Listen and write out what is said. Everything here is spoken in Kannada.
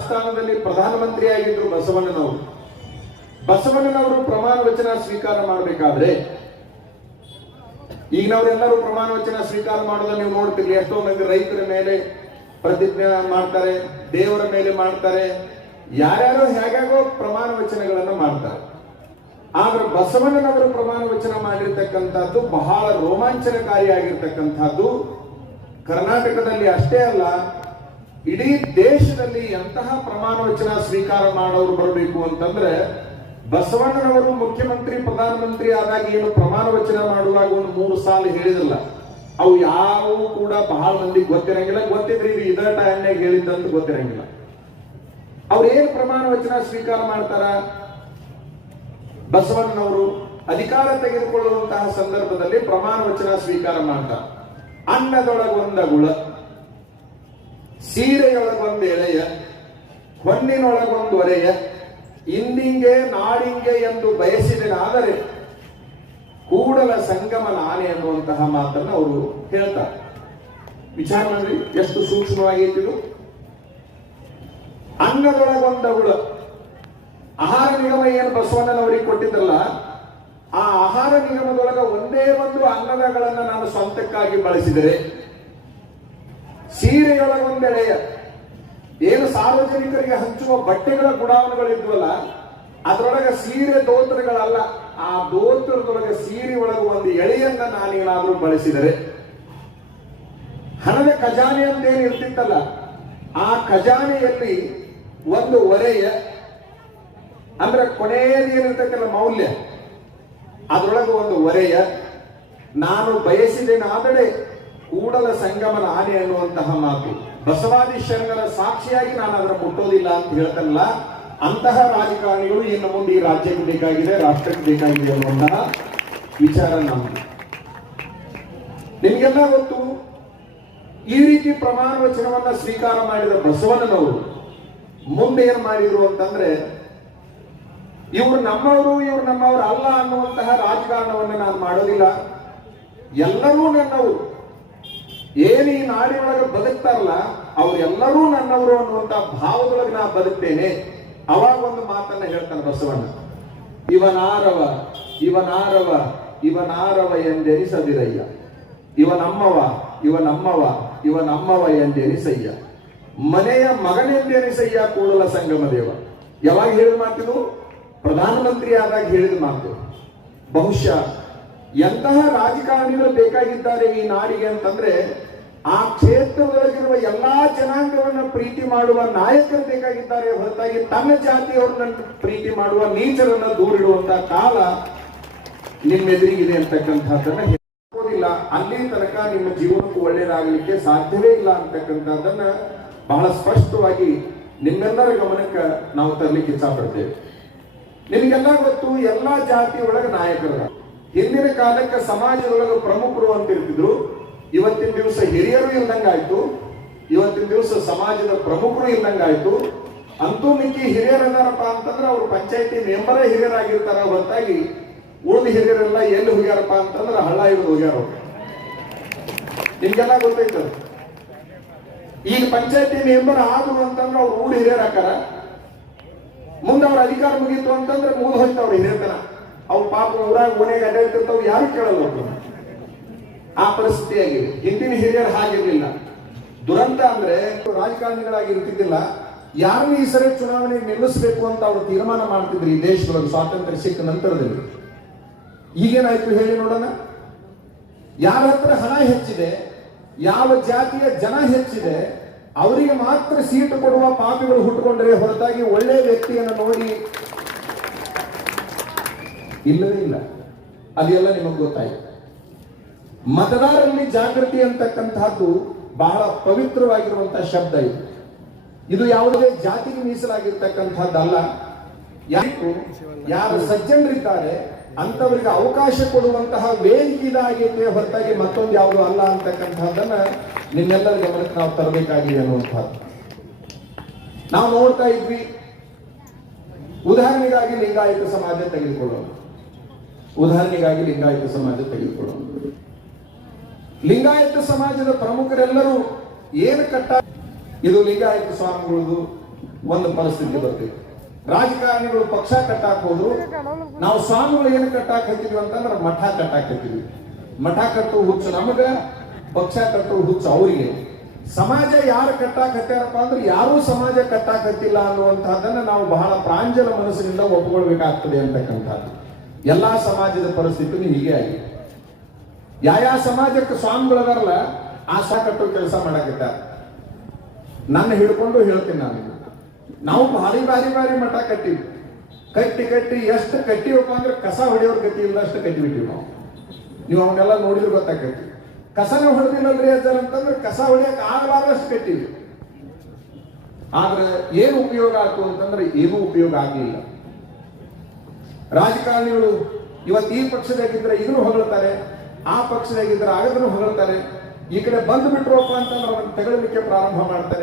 ಸ್ಥಾನದಲ್ಲಿ ಪ್ರಧಾನಮಂತ್ರಿ ಆಗಿದ್ರು ಬಸವಣ್ಣನವರು. ಬಸವಣ್ಣನವರು ಪ್ರಮಾಣ ವಚನ ಸ್ವೀಕಾರ ಮಾಡಬೇಕಾದ್ರೆ ಈಗ ನವರೆಲ್ಲರೂ ಪ್ರಮಾಣ ವಚನ ಸ್ವೀಕಾರ ಮಾಡೋದನ್ನ ನೀವು ನೋಡ್ತೀರಿ ಎಷ್ಟೋ ಮಂದಿ ರೈತರ ಮೇಲೆ ಪ್ರತಿಜ್ಞೆ ಮಾಡ್ತಾರೆ, ದೇವರ ಮೇಲೆ ಮಾಡ್ತಾರೆ. ಯಾರ್ಯಾರೋ ಹೇಗಾಗೋ ಪ್ರಮಾಣ ವಚನಗಳನ್ನು ಮಾಡ್ತಾರೆ. ಆದ್ರೆ ಬಸವಣ್ಣನವರು ಪ್ರಮಾಣ ವಚನ ಮಾಡಿರ್ತಕ್ಕಂಥದ್ದು ಬಹಳ ರೋಮಾಂಚನಕಾರಿಯಾಗಿರ್ತಕ್ಕಂಥದ್ದು ಕರ್ನಾಟಕದಲ್ಲಿ ಅಷ್ಟೇ ಅಲ್ಲ. ಇಡೀ ದೇಶದಲ್ಲಿ ಎಂತಹ ಪ್ರಮಾಣ ವಚನ ಸ್ವೀಕಾರ ಮಾಡೋರು ಬರಬೇಕು ಅಂತಂದ್ರೆ ಬಸವಣ್ಣನವರು ಮುಖ್ಯಮಂತ್ರಿ, ಪ್ರಧಾನಮಂತ್ರಿ ಆದಾಗ ಏನು ಪ್ರಮಾಣ ವಚನ ಮಾಡುವಾಗ ಒಂದು ಮೂರು ಸಾಲ ಹೇಳಿದಲ್ಲ. ಅವು ಯಾವ ಕೂಡ ಬಹಳ ಮಂದಿ ಗೊತ್ತಿರಂಗಿಲ್ಲ. ಗೊತ್ತಿದ್ರೆ ಇದು ಇದ ಟೈಮ್ನಾಗ ಹೇಳಿದ್ದಂತ ಗೊತ್ತಿರಂಗಿಲ್ಲ. ಅವ್ರು ಏನು ಪ್ರಮಾಣ ವಚನ ಸ್ವೀಕಾರ ಮಾಡ್ತಾರ? ಬಸವಣ್ಣನವರು ಅಧಿಕಾರ ತೆಗೆದುಕೊಳ್ಳುವಂತಹ ಸಂದರ್ಭದಲ್ಲಿ ಪ್ರಮಾಣ ವಚನ ಸ್ವೀಕಾರ ಮಾಡ್ತಾರ. ಅನ್ನದೊಳಗೊಂದ ಸೀರೆಯೊಳಗೊಂದು ಎಲೆಯ ಹೊನ್ನಿನೊಳಗೊಂದು ಒರೆಯ, ಇಂದಿಂಗೆ ನಾಡಿಂಗೆ ಎಂದು ಬಯಸಿದನಾದರೆ ಕೂಡಲ ಸಂಗಮ ನಾನೇ ಅನ್ನುವಂತಹ ಮಾತನ್ನ ಅವರು ಹೇಳ್ತಾರೆ. ವಿಚಾರ ಮಾಡ್ರಿ ಎಷ್ಟು ಸೂಕ್ಷ್ಮವಾಗಿದ್ದು ಹುಳ ಆಹಾರ ನಿಗಮ ಏನು ಬಸವಣ್ಣನವರಿಗೆ ಕೊಟ್ಟಿದ್ದಲ್ಲ, ಆ ಆಹಾರ ನಿಗಮದೊಳಗ ಒಂದೇ ಒಂದು ಅಂಗದಗಳನ್ನು ನಾನು ಸ್ವಂತಕ್ಕಾಗಿ ಬಳಸಿದರೆ ಸೀರೆಯೊಳಗೊಂದೆಳೆಯ ಏನು ಸಾರ್ವಜನಿಕರಿಗೆ ಹಂಚುವ ಬಟ್ಟೆಗಳ ಗುಡಾವಣೆಗಳಿದ್ವಲ್ಲ ಅದರೊಳಗೆ ಸೀರೆ ದೋತ್ರಗಳಲ್ಲ, ಆ ದೋತ್ರದೊಳಗೆ ಸೀರೆ ಒಳಗೆ ಒಂದು ಎಳೆಯನ್ನ ನಾನೇನಾದ್ರೂ ಬಳಸಿದರೆ. ಹಣದ ಖಜಾನೆ ಅಂತೇನು ಇರ್ತಿತ್ತಲ್ಲ, ಆ ಖಜಾನೆಯಲ್ಲಿ ಒಂದು ಒರೆಯ, ಅಂದ್ರೆ ಕೊನೆಯಲ್ಲಿ ಏನಿರ್ತಕ್ಕಲ್ಲ ಮೌಲ್ಯ, ಅದರೊಳಗೆ ಒಂದು ಒರೆಯ, ನಾನು ಬಯಸಿದೇನಾದರೆ ಕೂಡಲ ಸಂಗಮನ ಆನೆ ಅನ್ನುವಂತಹ ಮಾತು. ಬಸವಾದಿ ಶರಣರ ಸಾಕ್ಷಿಯಾಗಿ ನಾನು ಅದರ ಮುಟ್ಟೋದಿಲ್ಲ ಅಂತ ಹೇಳ್ತಾನಲ್ಲ, ಅಂತಹ ರಾಜಕಾರಣಿಗಳು ಇನ್ನು ಮುಂದೆ ಈ ರಾಜ್ಯಕ್ಕೆ ಬೇಕಾಗಿದೆ, ರಾಷ್ಟ್ರಕ್ಕೆ ಬೇಕಾಗಿದೆ ಅನ್ನುವಂತಹ ವಿಚಾರ ನಮ್ಮದು ನಿಮಗೆಲ್ಲ ಗೊತ್ತು? ಈ ರೀತಿ ಪ್ರಮಾಣ ವಚನವನ್ನ ಸ್ವೀಕಾರ ಮಾಡಿದ ಬಸವಣ್ಣನವರು ಮುಂದೆ ಏನ್ ಮಾಡಿದ್ರು ಅಂತಂದ್ರೆ, ಇವ್ರು ನಮ್ಮವರು ಇವ್ರು ನಮ್ಮವರು ಅಲ್ಲ ಅನ್ನುವಂತಹ ರಾಜಕಾರಣವನ್ನು ನಾನು ಮಾಡೋದಿಲ್ಲ. ಎಲ್ಲರೂ ನನ್ನವರು. ಏನು ಈ ನಾಡಿನೊಳಗೆ ಬದುಕ್ತಾರಲ್ಲ, ಅವರೆಲ್ಲರೂ ನನ್ನವರು ಅನ್ನುವಂತ ಭಾವದೊಳಗೆ ನಾ ಬದುಕ್ತೇನೆ. ಅವಾಗ ಒಂದು ಮಾತನ್ನ ಹೇಳ್ತಾನೆ ಬಸವಣ್ಣ. ಇವನಾರವ ಇವನಾರವ ಇವನಾರವ ಎಂದೆನಿಸದಿರಯ್ಯ. ಇವನಮ್ಮವ ಇವನಮ್ಮವ ಇವನಮ್ಮವ ಇವ ನಮ್ಮವ ಎಂದೆನಿಸಯ್ಯ. ಮನೆಯ ಮಗನೆಂದೆನಿಸಯ್ಯ ಕೂಡಲ ಸಂಗಮ ದೇವ. ಯಾವಾಗ ಹೇಳಿದ ಮಾತಿದು? ಪ್ರಧಾನಮಂತ್ರಿ ಆದಾಗ ಹೇಳಿದ ಮಾತು. ಬಹುಶಃ ಎಂತಹ ರಾಜಕಾರಣಿಗಳು ಬೇಕಾಗಿದ್ದಾರೆ ಈ ನಾಡಿಗೆ ಅಂತಂದ್ರೆ, ಆ ಕ್ಷೇತ್ರದೊಳಗಿರುವ ಎಲ್ಲಾ ಜನಾಂಗವನ್ನ ಪ್ರೀತಿ ಮಾಡುವ ನಾಯಕರು ಬೇಕಾಗಿದ್ದಾರೆ ಹೊರತಾಗಿ ತನ್ನ ಜಾತಿಯವರನ್ನ ಪ್ರೀತಿ ಮಾಡುವ ನೀಚರನ್ನ ದೂರಿಡುವಂತ ಕಾಲ ನಿಮ್ಮೆದುರಿಗಿದೆ ಅಂತಕ್ಕಂಥದ್ದನ್ನ ಹೇಳೋದಿಲ್ಲ ಅಲ್ಲಿ ತನಕ ನಿಮ್ಮ ಜೀವನಕ್ಕೂ ಒಳ್ಳೇದಾಗಲಿಕ್ಕೆ ಸಾಧ್ಯವೇ ಇಲ್ಲ ಅಂತಕ್ಕಂಥದ್ದನ್ನ ಬಹಳ ಸ್ಪಷ್ಟವಾಗಿ ನಿಮ್ಮೆಲ್ಲರ ಗಮನಕ್ಕೆ ನಾವು ತರಲಿಕ್ಕೆ ಇಚ್ಛಪಡ್ತೇವೆ. ನಿಮಗೆಲ್ಲ ಗೊತ್ತು, ಎಲ್ಲಾ ಜಾತಿ ಒಳಗೆ ನಾಯಕರ ಹಿಂದಿನ ಕಾಲಕ್ಕೆ ಸಮಾಜದೊಳಗೆ ಪ್ರಮುಖರು ಅಂತ ಇರ್ತಿದ್ರು. ಇವತ್ತಿನ ದಿವಸ ಹಿರಿಯರು ಇಲ್ದಂಗಾಯ್ತು. ಇವತ್ತಿನ ದಿವಸ ಸಮಾಜದ ಪ್ರಮುಖರು ಇಲ್ದಂಗಾಯ್ತು. ಅಂತೂ ಮಿಕ್ಕಿ ಹಿರಿಯರದಾರಪ್ಪ ಅಂತಂದ್ರೆ ಅವ್ರು ಪಂಚಾಯತಿ ಮೆಂಬರೇ ಹಿರಿಯರಾಗಿರ್ತಾರ. ಹೊರತಾಗಿ ಉಳಿದ ಹಿರಿಯರೆಲ್ಲ ಎಲ್ಲಿ ಹೋಗ್ಯಾರಪ್ಪ ಅಂತಂದ್ರೆ ಹಳ್ಳ ಇವ್ರು ಹೋಗ್ಯಾರ. ನಿಮ್ಗೆಲ್ಲ ಗೊತ್ತೈತ ಈಗ ಪಂಚಾಯತಿ ಮೆಂಬರ್ ಆದ್ರು ಅಂತಂದ್ರೆ ಅವ್ರು ಊರು ಹಿರಿಯರ ಮುಂದೆ ಅವ್ರ ಅಧಿಕಾರ ಮುಗೀತು ಅಂತಂದ್ರೆ ಮುಗಿದು ಹೋಯ್ತು ಅವ್ರ ಅವ್ರ ಪಾಪ ಊರಾಗ ಮನೆಗೆ ಅಡ್ಡಾಡ್ತಿರ್ತಾವ ಯಾರು ಕೇಳಲ್ಲ ಆ ಪರಿಸ್ಥಿತಿ ಆಗಿದೆ. ಹಿಂದಿನ ಹಿರಿಯರು ಹಾಗಿರ್ಲಿಲ್ಲ. ದುರಂತ ಅಂದ್ರೆ ರಾಜಕಾರಣಿಗಳಾಗಿ ಇರ್ತಿದ್ದಿಲ್ಲ ಯಾರನ್ನ ಈ ಸರಿ ಚುನಾವಣೆ ನಿಲ್ಲಿಸಬೇಕು ಅಂತ ಅವರು ತೀರ್ಮಾನ ಮಾಡ್ತಿದ್ರು ಈ ದೇಶದೊಳಗೆ, ಸ್ವಾತಂತ್ರ್ಯ ಸಿಕ್ಕ ನಂತರದಲ್ಲಿ. ಈಗೇನಾಯ್ತು ಹೇಳಿ ನೋಡೋಣ? ಯಾರ ಹತ್ರ ಹಣ ಹೆಚ್ಚಿದೆ, ಯಾವ ಜಾತಿಯ ಜನ ಹೆಚ್ಚಿದೆ, ಅವರಿಗೆ ಮಾತ್ರ ಸೀಟು ಕೊಡುವ ಪಾಪಿಗಳು ಹುಟ್ಟುಕೊಂಡ್ರೆ ಹೊರತಾಗಿ ಒಳ್ಳೆಯ ವ್ಯಕ್ತಿಯನ್ನು ನೋಡಿ ಇಲ್ಲವೇ ಇಲ್ಲ. ಅದೆಲ್ಲ ನಿಮಗೆ ಗೊತ್ತಾಯ್ತು. ಮತದಾರರಲ್ಲಿ ಜಾಗೃತಿ ಅಂತಕ್ಕಂತಹದ್ದು ಬಹಳ ಪವಿತ್ರವಾಗಿರುವಂತಹ ಶಬ್ದ ಇದು. ಇದು ಯಾವುದೇ ಜಾತಿಗೆ ಮೀಸಲಾಗಿರ್ತಕ್ಕಂಥದ್ದಲ್ಲ ಯಾರು ಯಾರು ಸಜ್ಜನರಿದ್ದಾರೆ ಅಂತವರಿಗೆ ಅವಕಾಶ ಕೊಡುವಂತಹ ವೇದಿಕೆ ಹೊರತಾಗಿ ಮತ್ತೊಂದು ಯಾವುದು ಅಲ್ಲ ಅಂತಕ್ಕಂಥದ್ದನ್ನ ನಿಮ್ಮೆಲ್ಲರ ಗಮನಕ್ಕೆ ನಾವು ತರಬೇಕಾಗಿದೆ ಅನ್ನುವಂಥದ್ದು. ನಾವು ನೋಡ್ತಾ ಇದ್ವಿ. ಉದಾಹರಣೆಗಾಗಿ ಲಿಂಗಾಯತ ಸಮಾಜ ತೆಗೆದುಕೊಳ್ಳೋಣ. ಉದಾಹರಣೆಗಾಗಿ ಲಿಂಗಾಯತ ಸಮಾಜ ತೆಗೆದುಕೊಳ್ಳೋಣ. ಲಿಂಗಾಯತ ಸಮಾಜದ ಪ್ರಮುಖರೆಲ್ಲರೂ ಏನು ಕಟ್ಟ ಇದು ಲಿಂಗಾಯತ ಸ್ವಾಮಿಗಳದು ಒಂದು ಪರಿಸ್ಥಿತಿ ಬರ್ತೈತಿ. ರಾಜಕಾರಣಿಗಳು ಪಕ್ಷ ಕಟ್ಟಾಕ್ ಹೋದ್ರು, ನಾವು ಸ್ವಾಮಿಗಳು ಏನು ಕಟ್ಟಾಕ್ ಅಂತಂದ್ರೆ ಮಠ ಕಟ್ಟಾಕ್ ಮಠ ಕಟ್ಟುವ ಹುಚ್ಚು ನಮಗ, ಪಕ್ಷ ಕಟ್ಟುವ ಹುಚ್ಚು ಅವರಿಗೆ. ಸಮಾಜ ಯಾರು ಕಟ್ಟಾಕ್ ಹತ್ತಾರಪ್ಪ ಅಂದ್ರೆ ಯಾರೂ ಸಮಾಜ ಕಟ್ಟಾಕ್ ಹತ್ತಿಲ್ಲ ಅನ್ನುವಂಥದ್ದನ್ನ ನಾವು ಬಹಳ ಪ್ರಾಂಜಲ ಮನಸ್ಸಿನಿಂದ ಒಪ್ಕೊಳ್ಬೇಕಾಗ್ತದೆ ಅಂತಕ್ಕಂಥದ್ದು. ಎಲ್ಲಾ ಸಮಾಜದ ಪರಿಸ್ಥಿತಿನೂ ಹೀಗೆ ಆಗಿದೆ. ಯಾವ ಸಮಾಜಕ್ಕೆ ಸ್ವಾಮಿಗಳದಾರಲ್ಲ, ಆ ಸಾಕಟ್ಟು ಕೆಲಸ ಮಾಡಕತ್ತಾರ ನನ್ನ ಹಿಡ್ಕೊಂಡು ಹೇಳ್ತೀನಿ ನಾನು ನಾವು ಭಾರಿ ಭಾರಿ ಭಾರಿ ಮಠ ಕಟ್ಟಿವಿ ಕಟ್ಟಿ ಕಟ್ಟಿ ಎಷ್ಟು ಕಟ್ಟಿವಪ್ಪ ಅಂದ್ರೆ ಕಸ ಹೊಡೆಯೋರ್ ಗತಿ ಇಲ್ಲದಷ್ಟು ಕಟ್ಟಿಬಿಟ್ಟಿವಿ ನಾವು. ನೀವು ಅವನ್ನೆಲ್ಲ ನೋಡಿದ್ರೆ ಗೊತ್ತಾಗೈತಿ ಕಸನ ಹೊಡೆದಿಲ್ಲಲ್ರಿ ಅಜ್ಜರ್ ಅಂತಂದ್ರೆ ಕಸ ಹೊಡೆಯಕ್ ಆಗಲಾರಷ್ಟು ಕಟ್ಟಿವಿ ಆದ್ರೆ ಏನು ಉಪಯೋಗ ಆಯ್ತು ಅಂತಂದ್ರೆ ಏನೂ ಉಪಯೋಗ ಆಗಲಿಲ್ಲ. ರಾಜಕಾರಣಿಗಳು ಇವತ್ತು ಈ ಪಕ್ಷದಾಗಿದ್ರೆ ಇದನ್ನು ಹೊಗಳ್ತಾರೆ, ಆ ಪಕ್ಷದಾಗಿದ್ರೆ ಆಗದನ್ನು ಹೊಗಳ್ತಾರೆ, ಈ ಕಡೆ ಬಂದು ಬಿಟ್ರಪ್ಪ ಅಂತಂದ್ರೆ ಅವರನ್ನು ತೆಗಳಲಿಕ್ಕೆ ಪ್ರಾರಂಭ ಮಾಡ್ತಾರೆ.